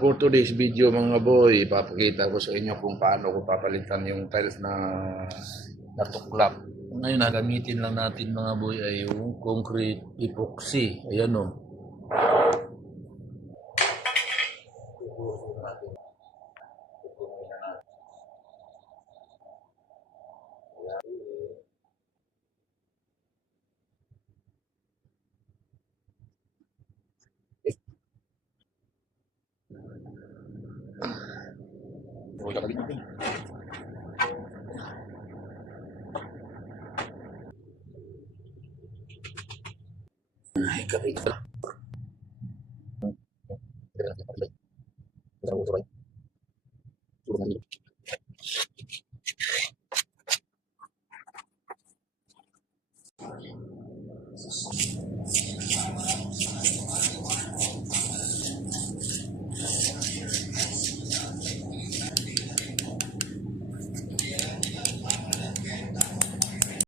For today's video mga boy, ipapakita ko sa inyo kung paano ko papalitan yung tiles na natuklap. Ngayon, gamitin lang natin mga boy ay yung concrete epoxy. Ayan o. Ay, kapit ka.